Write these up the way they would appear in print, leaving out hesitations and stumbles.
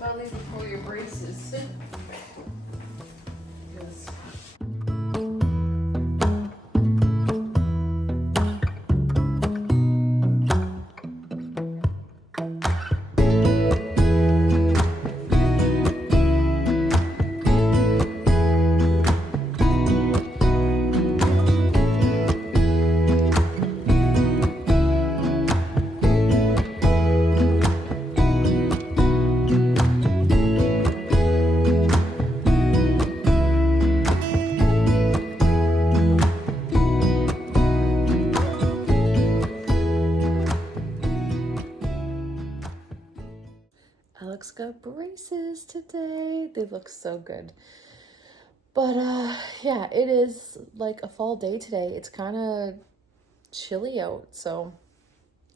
belly before your braces. Because Alex got braces today. They look so good. But yeah, it is like a fall day today. It's kind of chilly out, so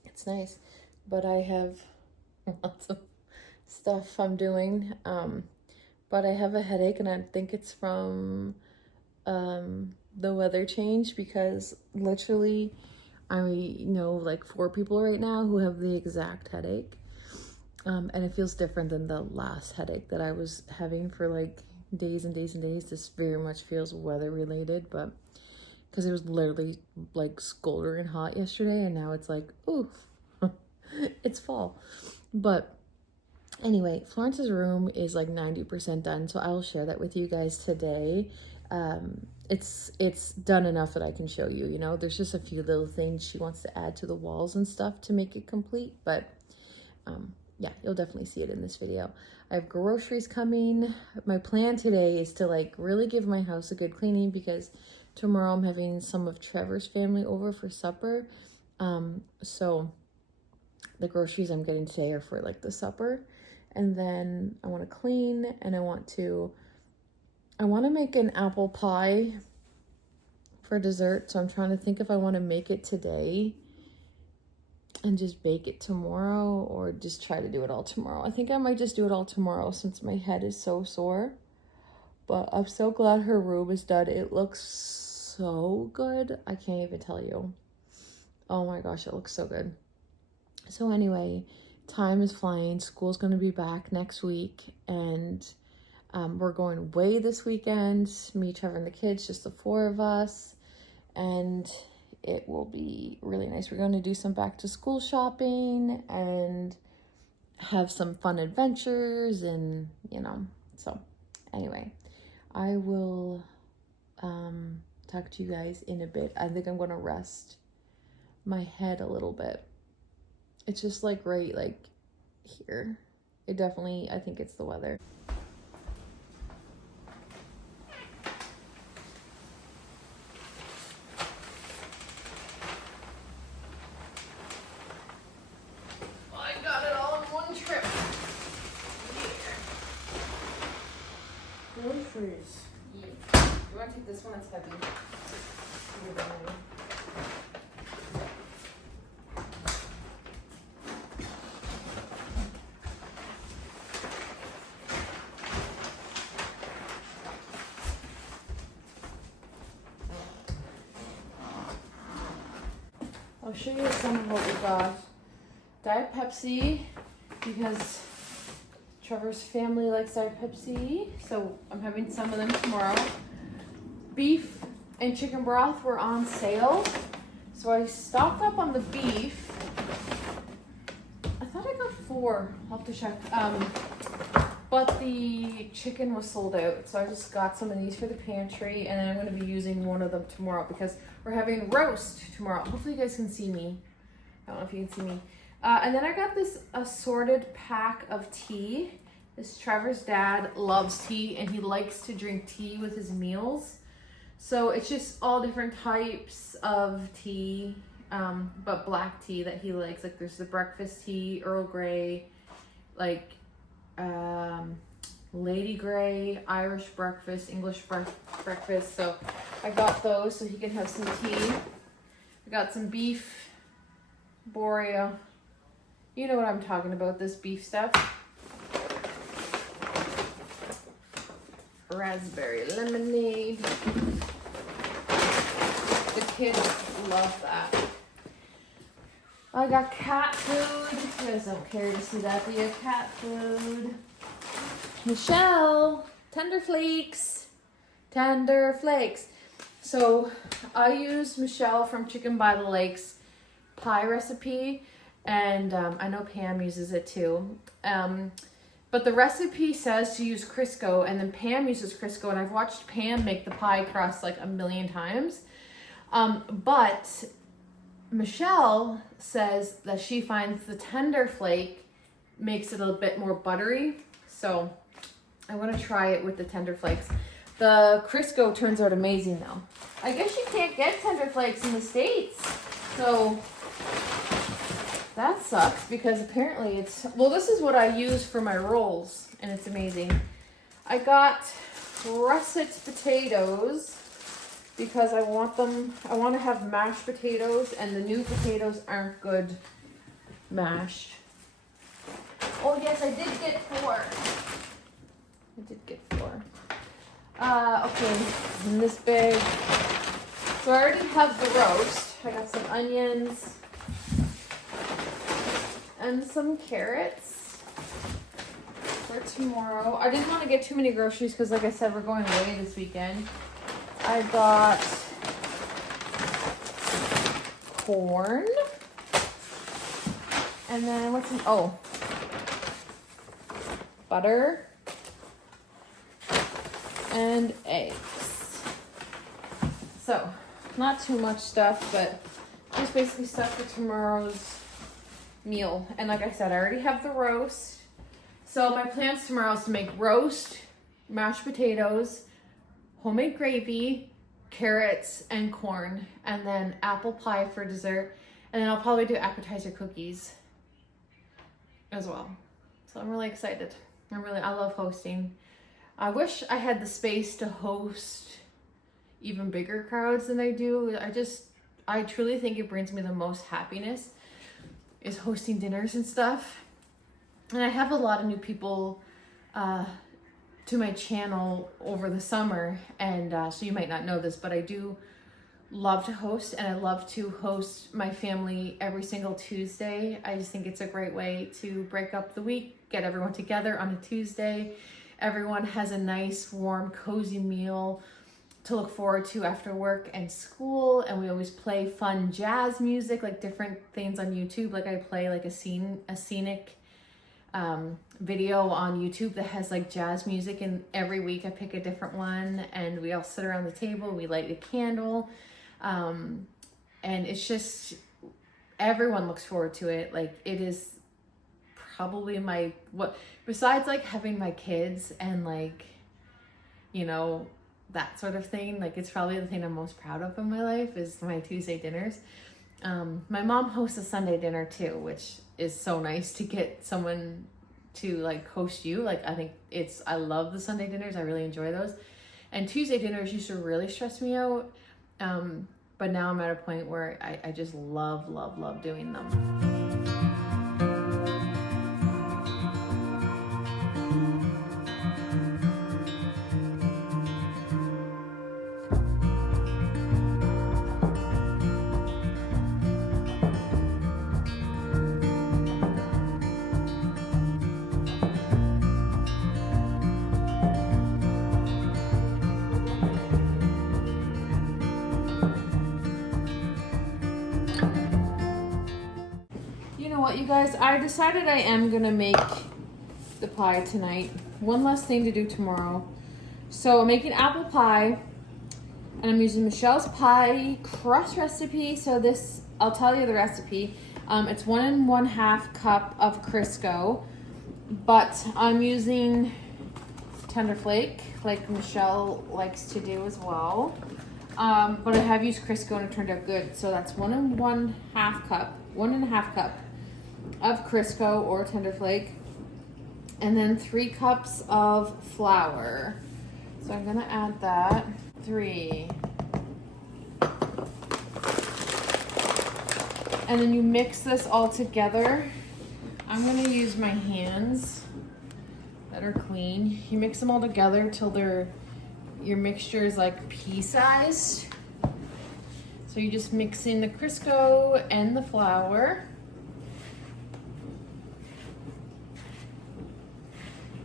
it's nice. But I have lots of stuff I'm doing. But I have a headache, and I think it's from the weather change, because literally I know like 4 people right now who have the exact headache. And it feels different than the last headache that I was having for like days and days and days. This very much feels weather related, but because it was literally like scolding hot yesterday, and now it's like, ooh, it's fall. But anyway, Florence's room is like 90% done, so I'll share that with you guys today. It's done enough that I can show you, you know. There's just a few little things she wants to add to the walls and stuff to make it complete, but yeah, you'll definitely see it in this video. I have groceries coming. My plan today is to like really give my house a good cleaning, because tomorrow I'm having some of Trevor's family over for supper. So the groceries I'm getting today are for like the supper. And then I want to clean, and I want to make an apple pie for dessert. So I'm trying to think if I want to make it today and just bake it tomorrow, or just try to do it all tomorrow. I think I might just do it all tomorrow since my head is so sore. But I'm so glad her room is done. It looks so good. I can't even tell you. Oh my gosh, it looks so good. So anyway, time is flying. School's going to be back next week, and we're going away this weekend. Me, Trevor, and the kids, just the 4 of us. And it will be really nice. We're going to do some back to school shopping and have some fun adventures, and you know. So anyway, I will talk to you guys in a bit. I think I'm going to rest my head a little bit. It's just like right like here. It definitely, I think it's the weather. Groceries. Yeah. You want to take this one? It's heavy. I'll show you some of what we got. Diet Pepsi, because Trevor's family likes Diet Pepsi, so I'm having some of them tomorrow. Beef and chicken broth were on sale, so I stocked up on the beef. I thought I got 4. I'll have to check. But the chicken was sold out, so I just got some of these for the pantry, and then I'm going to be using one of them tomorrow because we're having roast tomorrow. Hopefully you guys can see me. I don't know if you can see me. And then I got this assorted pack of tea. This Trevor's dad loves tea, and he likes to drink tea with his meals. So it's just all different types of tea, but black tea that he likes. Like there's the breakfast tea, Earl Grey, like Lady Grey, Irish breakfast, English breakfast. So I got those so he can have some tea. I got some beef, Borea. You know what I'm talking about, this beef stuff. Raspberry lemonade. The kids love that. I got cat food. You guys don't care to see that, but you have cat food. Michelle, tender flakes. Tender flakes. So I use Michelle from Chicken by the Lake's pie recipe, and I know Pam uses it too. But the recipe says to use Crisco, and then Pam uses Crisco, and I've watched Pam make the pie crust like a million times. But Michelle says that she finds the tender flake makes it a bit more buttery. So I want to try it with the tender flakes. The Crisco turns out amazing though. I guess you can't get tender flakes in the States. So that sucks because apparently it's, well, this is what I use for my rolls and it's amazing. I got russet potatoes because I want to have mashed potatoes, and the new potatoes aren't good mashed. Oh yes, I did get 4. I did get 4. Okay, in this bag. So I already have the roast. I got some onions and some carrots for tomorrow. I didn't want to get too many groceries because, like I said, we're going away this weekend. I got corn. And then what's in, oh, butter and eggs. So, not too much stuff, but just basically stuff for tomorrow's meal. And like I said, I already have the roast. So my plans tomorrow is to make roast, mashed potatoes, homemade gravy, carrots, and corn, and then apple pie for dessert. And then I'll probably do appetizer cookies as well. So I'm really excited. I love hosting. I wish I had the space to host even bigger crowds than I do. I truly think it brings me the most happiness is hosting dinners and stuff. And I have a lot of new people to my channel over the summer, and so you might not know this, but I do love to host, and I love to host my family every single Tuesday. I just think it's a great way to break up the week, get everyone together on a Tuesday. Everyone has a nice, warm, cozy meal to look forward to after work and school, and we always play fun jazz music, like different things on YouTube. Like I play like a scenic video on YouTube that has like jazz music, and every week I pick a different one, and we all sit around the table, we light a candle, and it's just, everyone looks forward to it. Like it is probably besides like having my kids and like, you know, that sort of thing, like it's probably the thing I'm most proud of in my life is my Tuesday dinners. My mom hosts a Sunday dinner too, which is so nice to get someone to like host you. Like I love the Sunday dinners. I really enjoy those. And Tuesday dinners used to really stress me out. But now I'm at a point where I just love doing them. What, you guys, I decided I am gonna make the pie tonight. One less thing to do tomorrow. So I'm making apple pie, and I'm using Michelle's pie crust recipe. So this, I'll tell you the recipe. It's 1 1/2 cup of Crisco, but I'm using tender flake like Michelle likes to do as well. But I have used Crisco and it turned out good. So that's 1 1/2 cup, 1 1/2 cup of Crisco or tender flake, and then 3 cups of flour. So I'm gonna add that. 3. And then you mix this all together. I'm gonna use my hands that are clean. You mix them all together till your mixture is like pea-sized. So you just mix in the Crisco and the flour.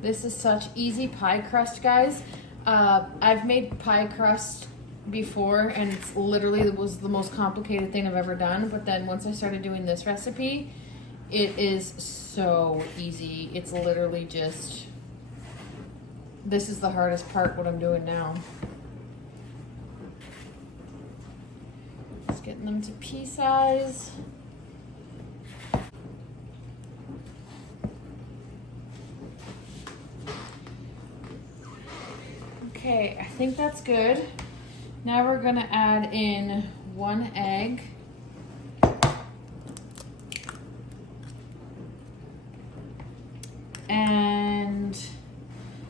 This is such easy pie crust, guys. I've made pie crust before, and it's literally was the most complicated thing I've ever done. But then once I started doing this recipe, it is so easy. It's literally just, this is the hardest part, what I'm doing now. Just getting them to pea size. Okay, I think that's good. Now we're gonna add in 1 egg. And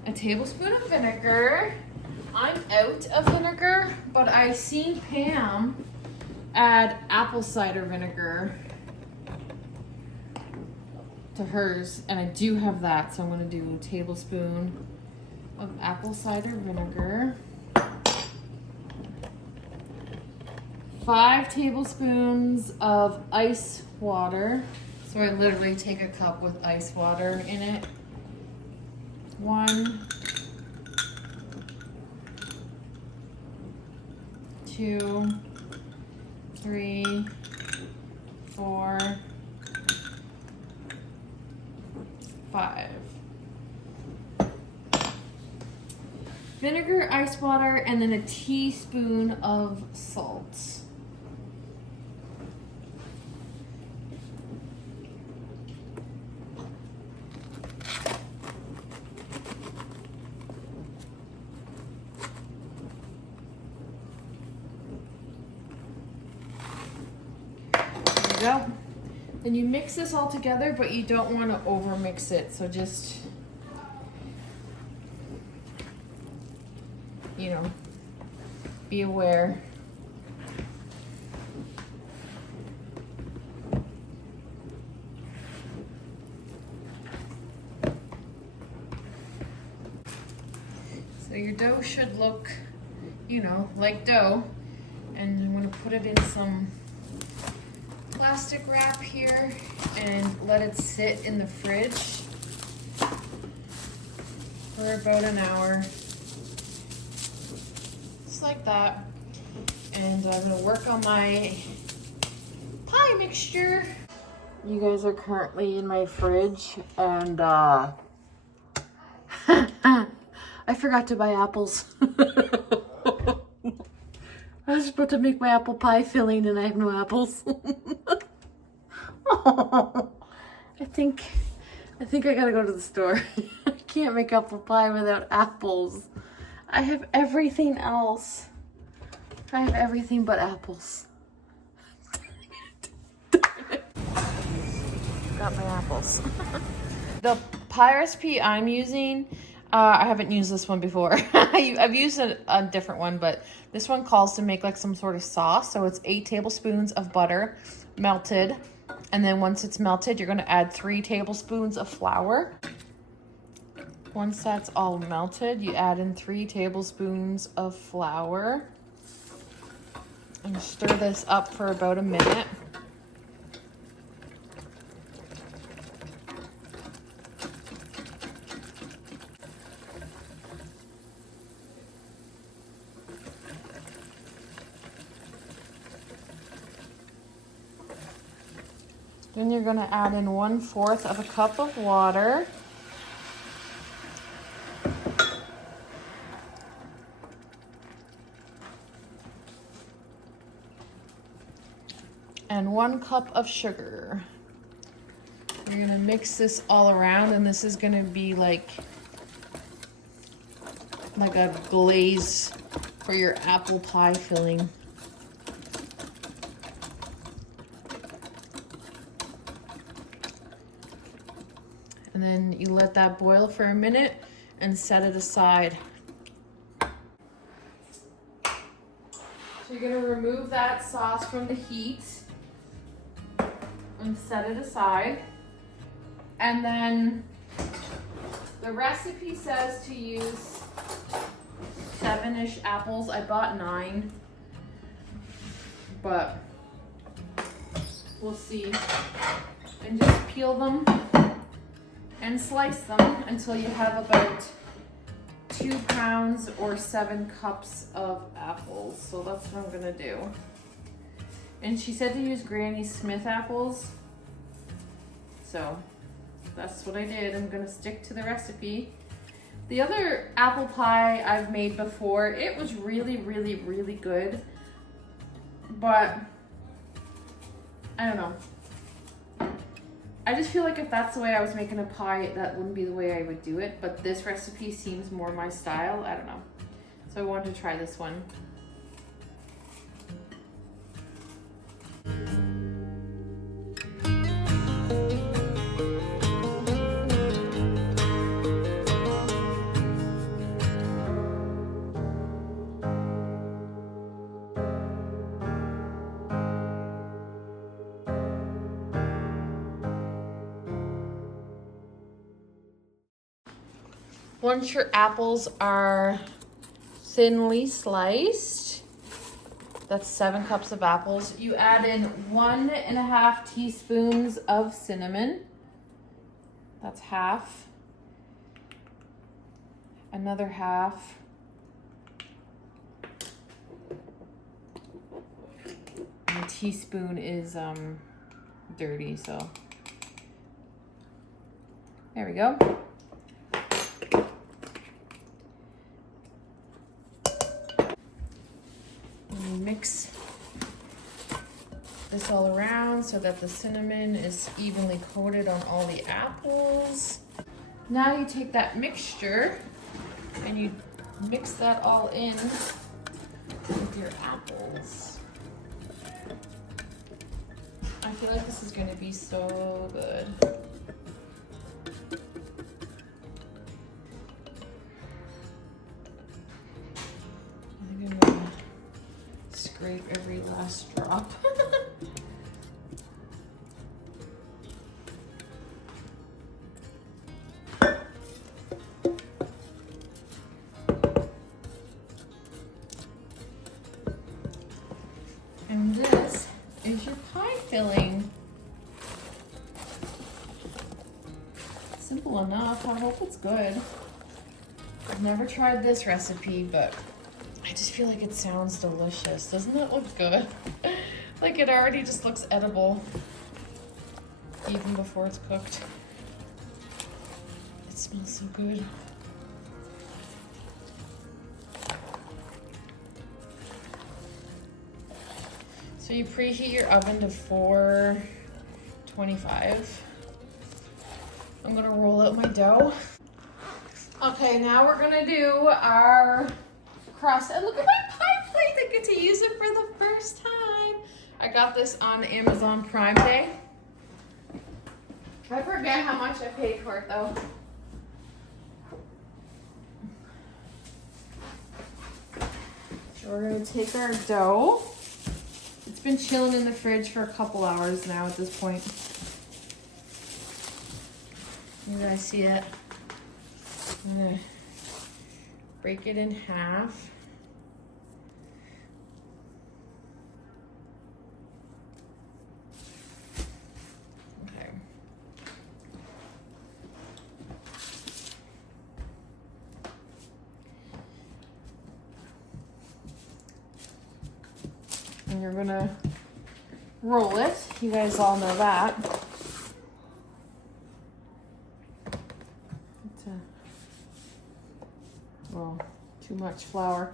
a tablespoon of vinegar. I'm out of vinegar, but I seen Pam add apple cider vinegar to hers, and I do have that, so I'm gonna do a tablespoon of apple cider vinegar, 5 tablespoons of ice water. So I literally take a cup with ice water in it. 1, 2, 3, 4, 5. Vinegar, ice water, and then a teaspoon of salt. There you go. Then you mix this all together, but you don't want to over mix it. So just, you know, be aware. So your dough should look, you know, like dough. And I'm going to put it in some plastic wrap here and let it sit in the fridge for about an hour. Just like that. And I'm going to work on my pie mixture. You guys are currently in my fridge, and I forgot to buy apples. I was supposed to make my apple pie filling and I have no apples. Oh, I think I gotta go to the store. I can't make apple pie without apples. I have everything else. I have everything but apples. Got my apples. The pie recipe I'm using, I haven't used this one before. I've used a different one, but this one calls to make like some sort of sauce. So it's 8 tablespoons of butter melted. And then once it's melted, you're gonna add 3 tablespoons of flour. Once that's all melted, you add in 3 tablespoons of flour. And stir this up for about a minute. Then you're going to add in 1/4 of a cup of water. And 1 cup of sugar. You're going to mix this all around, and this is going to be like a glaze for your apple pie filling. And then you let that boil for a minute and set it aside. So you're gonna remove that sauce from the heat and set it aside. And then the recipe says to use 7-ish apples. I bought 9, but we'll see. And just peel them and slice them until you have about 2 pounds or 7 cups of apples. So that's what I'm gonna do. And she said to use Granny Smith apples. So that's what I did. I'm gonna stick to the recipe. The other apple pie I've made before, it was really, really, really good. But I don't know. I just feel like if that's the way I was making a pie, that wouldn't be the way I would do it. But this recipe seems more my style. I don't know. So I wanted to try this one. Once your apples are thinly sliced, that's 7 cups of apples, you add in 1.5 teaspoons of cinnamon. That's half. Another half. And a teaspoon is dirty, so there we go. Mix this all around so that the cinnamon is evenly coated on all the apples. Now you take that mixture and you mix that all in with your apples. I feel like this is going to be so good. Scrape every last drop. And this is your pie filling. Simple enough. I hope it's good. I've never tried this recipe, but I just feel like it sounds delicious. Doesn't it look good? Like it already just looks edible, even before it's cooked. It smells so good. So you preheat your oven to 425. I'm gonna roll out my dough. Okay, now we're gonna do our crust. And look at my pie plate. I get to use it for the first time. I got this on Amazon Prime Day. I forget how much I paid for it though. So we're gonna take our dough. It's been chilling in the fridge for a couple hours now at this point. You guys see it? I'm gonna break it in half. Okay. And you're gonna roll it. You guys all know that. Well, too much flour.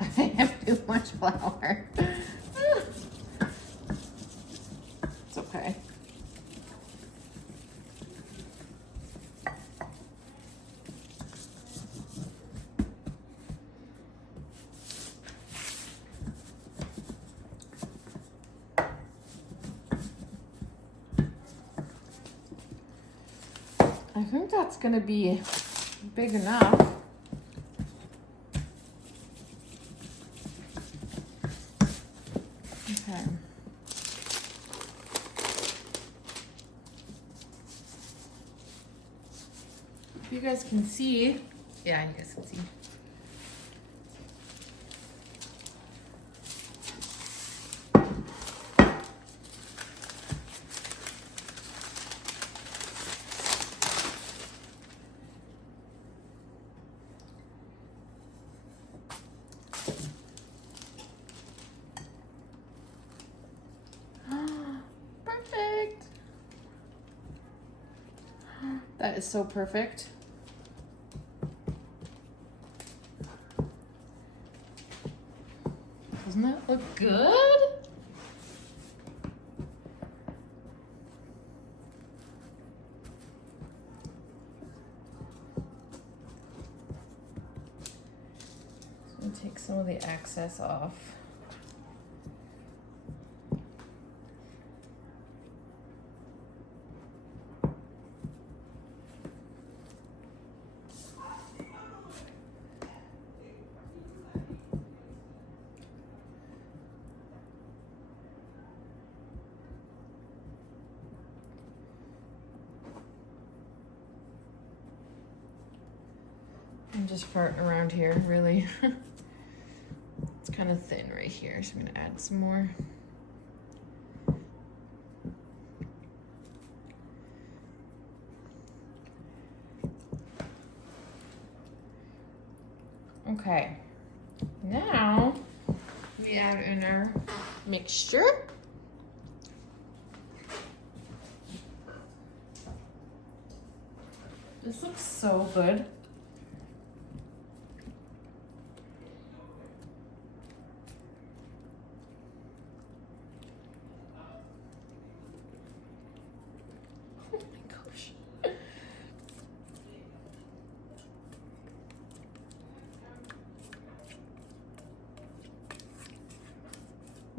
I have too much flour. It's okay. I think that's gonna be big enough. Okay. If you guys can see, yeah, you guys can see. Perfect. That is so perfect. Doesn't that look good? So I'm gonna take some of the excess off. I'm just farting around here, really. It's kind of thin right here, so I'm gonna add some more. Okay, now we add in our mixture. This looks so good.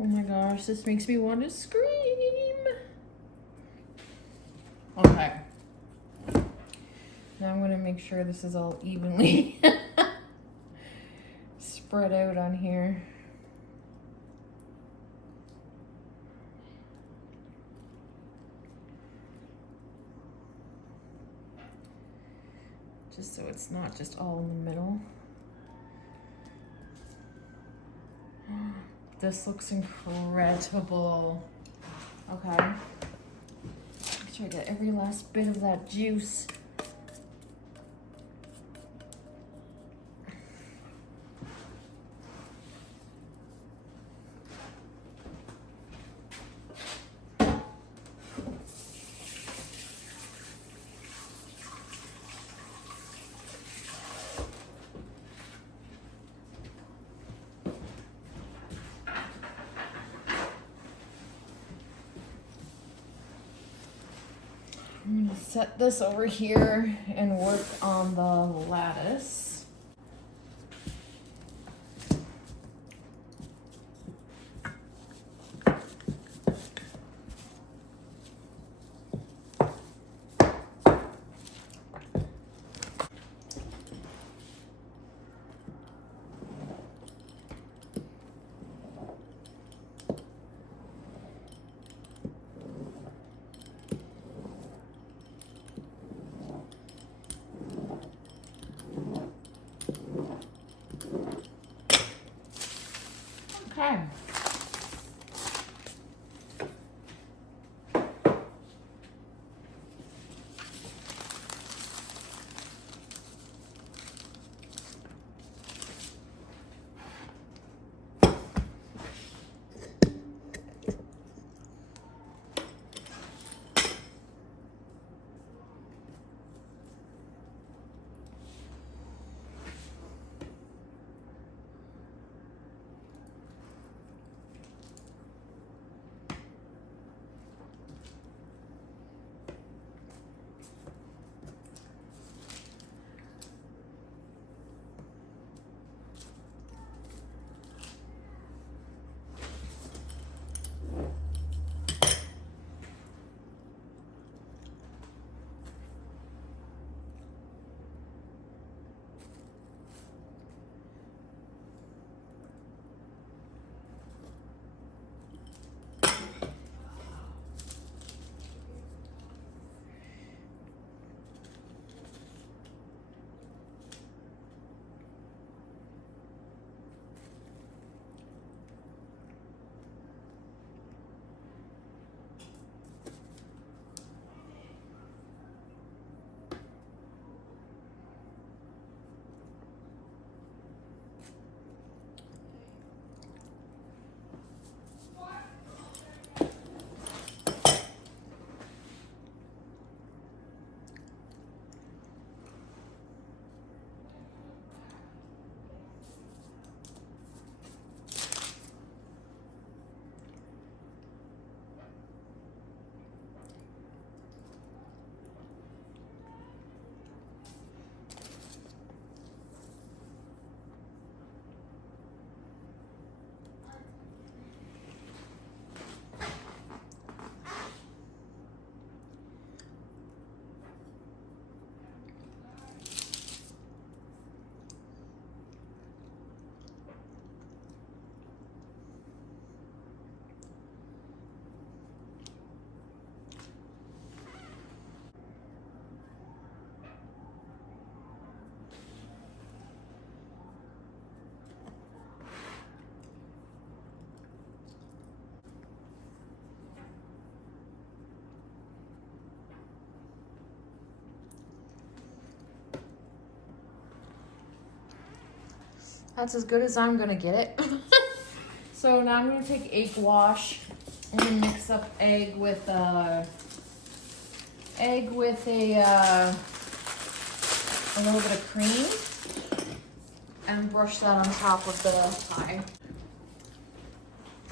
Oh my gosh, this makes me want to scream. Okay. Now I'm going to make sure this is all evenly spread out on here. Just so it's not just all in the middle. This looks incredible. Okay. Make sure I get every last bit of that juice. I'm gonna set this over here and work on the lattice. Okay. That's as good as I'm gonna get it. So now I'm gonna take egg wash and then mix up egg with a little bit of cream and brush that on top of the pie.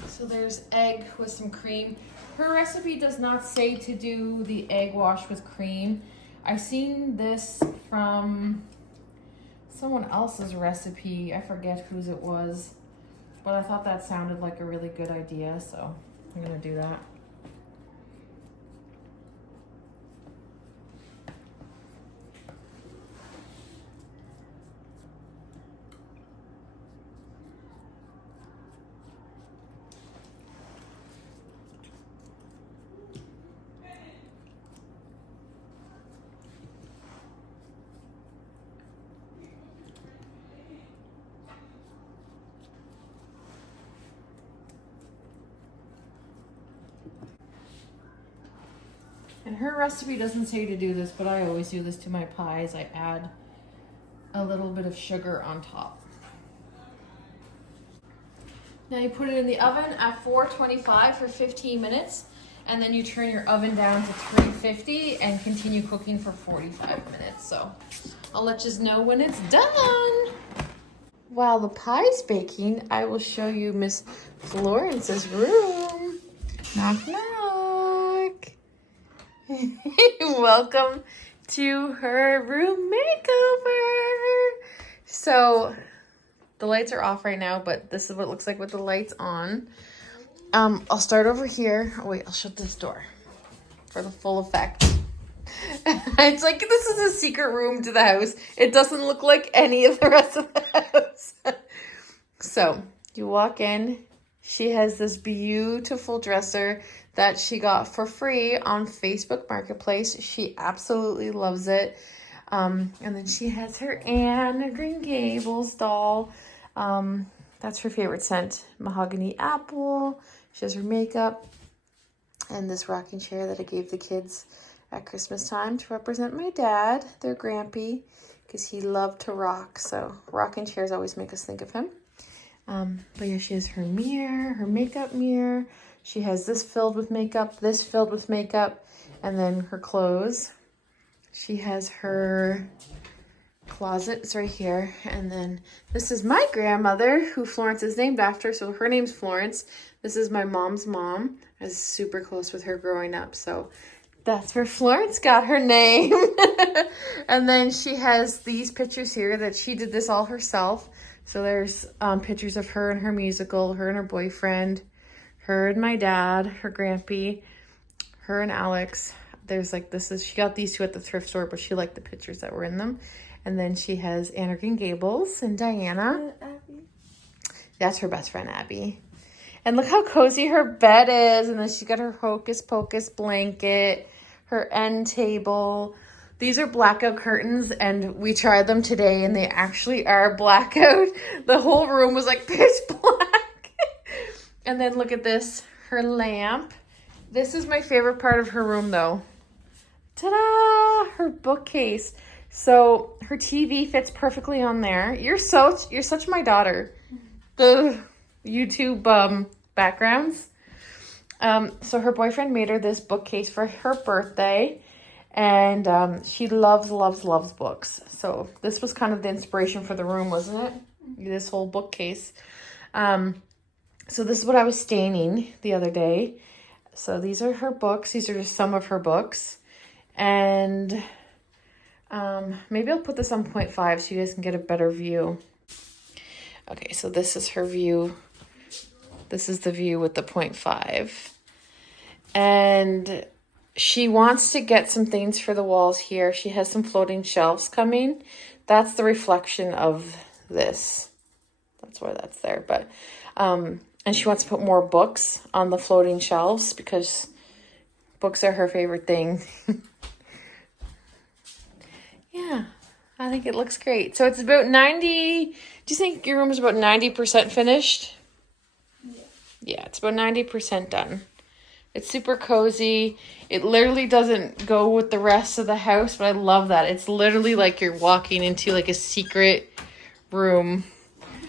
So there's egg with some cream. Her recipe does not say to do the egg wash with cream. I've seen this from someone else's recipe. I forget whose it was, but I thought that sounded like a really good idea, so I'm gonna do that. And her recipe doesn't say to do this, but I always do this to my pies. I add a little bit of sugar on top. Now you put it in the oven at 425 for 15 minutes, and then you turn your oven down to 350 and continue cooking for 45 minutes. So I'll let you know when it's done. While the pie's baking, I will show you Miss Florence's room. Knock, knock. Welcome to her room makeover. So the lights are off right now, but this is what it looks like with the lights on. I'll start over here. Oh wait, I'll shut this door for the full effect. It's like this is a secret room to the house. It doesn't look like any of the rest of the house. So you walk in. She has this beautiful dresser that she got for free on Facebook Marketplace. She absolutely loves it. And then she has her Anne Green Gables doll. That's her favorite scent, mahogany apple. She has her makeup and this rocking chair that I gave the kids at Christmas time to represent my dad, their grampy, because he loved to rock. So rocking chairs always make us think of him. But yeah, she has her mirror, her makeup mirror. She has this filled with makeup, this filled with makeup, and then her clothes. She has her closet, it's right here. And then this is my grandmother, who Florence is named after. So her name's Florence. This is my mom's mom. I was super close with her growing up. So that's where Florence got her name. And then she has these pictures here that she did this all herself. So there's pictures of her and her musical, her and her boyfriend, her and my dad, her grampy, her and Alex. There's like, she got these two at the thrift store, but she liked the pictures that were in them. And then she has Anne Green Gables and Diana. Abby. That's her best friend, Abby. And look how cozy her bed is. And then she got her Hocus Pocus blanket, her end table. These are blackout curtains, and we tried them today, and they actually are blackout. The whole room was like pitch black. And then look at this, her lamp. This is my favorite part of her room, though. Ta-da! Her bookcase. So her TV fits perfectly on there. You're such my daughter. The YouTube backgrounds. So her boyfriend made her this bookcase for her birthday. And she loves books. So this was kind of the inspiration for the room, wasn't it? This whole bookcase. So this is what I was staining the other day. So these are her books. These are just some of her books. And maybe I'll put this on 0.5 so you guys can get a better view. Okay, so this is her view. This is the view with the 0.5. And she wants to get some things for the walls here. She has some floating shelves coming. That's the reflection of this. That's why that's there. But and she wants to put more books on the floating shelves because books are her favorite thing. Yeah, I think it looks great. So it's about 90. Do you think your room is about 90% finished? Yeah, it's about 90% done. It's super cozy. It literally doesn't go with the rest of the house, but I love that. It's literally like you're walking into like a secret room.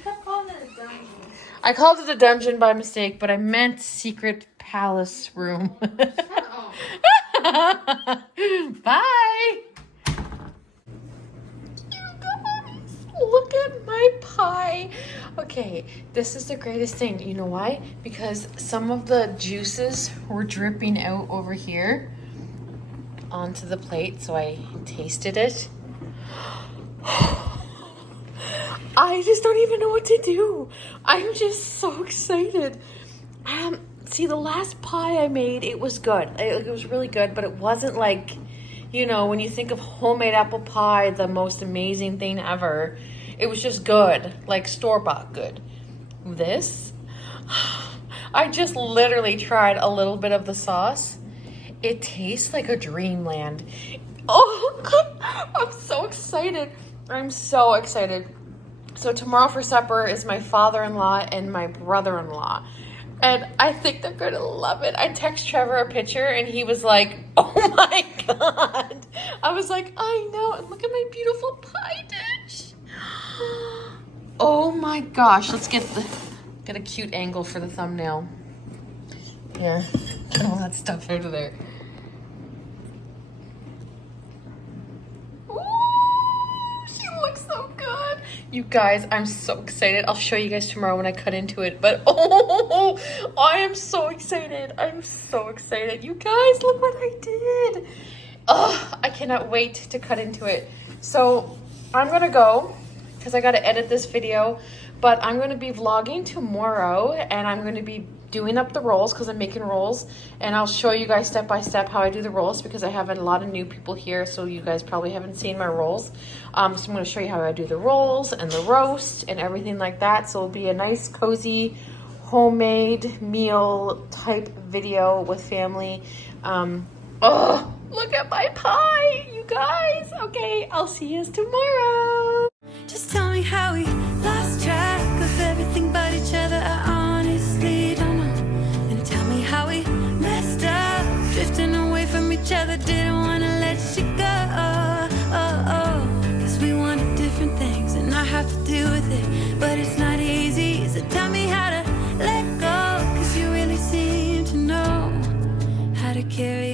Look I called it a dungeon by mistake, but I meant secret palace room. Bye. You guys, look at my pie. Okay, this is the greatest thing. You know why? Because some of the juices were dripping out over here onto the plate, so I tasted it. I just don't even know what to do. I'm just so excited. See, the last pie I made, it was good. It was really good, but it wasn't like, you know, when you think of homemade apple pie, the most amazing thing ever. It was just good, like store-bought good. This, I just literally tried a little bit of the sauce. It tastes like a dreamland. Oh, I'm so excited. I'm so excited. So tomorrow for supper is my father-in-law and my brother-in-law. And I think they're going to love it. I text Trevor a picture and he was like, oh my God. I was like, I know. And look at my beautiful pie dish. Oh my gosh. Let's get a cute angle for the thumbnail. Yeah. Get all that stuff out of there. You guys, I'm so excited. I'll show you guys tomorrow when I cut into it. But oh, I am so excited. I'm so excited. You guys, look what I did. Oh, I cannot wait to cut into it. So I'm going to go because I got to edit this video. But I'm going to be vlogging tomorrow and I'm going to be doing up the rolls because I'm making rolls. And I'll show you guys step by step how I do the rolls because I have a lot of new people here. So you guys probably haven't seen my rolls. So I'm going to show you how I do the rolls and the roast and everything like that. So it'll be a nice, cozy, homemade meal type video with family. Oh, look at my pie, you guys. Okay, I'll see you tomorrow. Just tell me how we lost track of everything but each other. I honestly don't know. And tell me how we messed up, drifting away from each other. Didn't want to let you go. Cause we wanted different things and I have to deal with it. But it's not easy, so tell me how to let go. Cause you really seem to know how to carry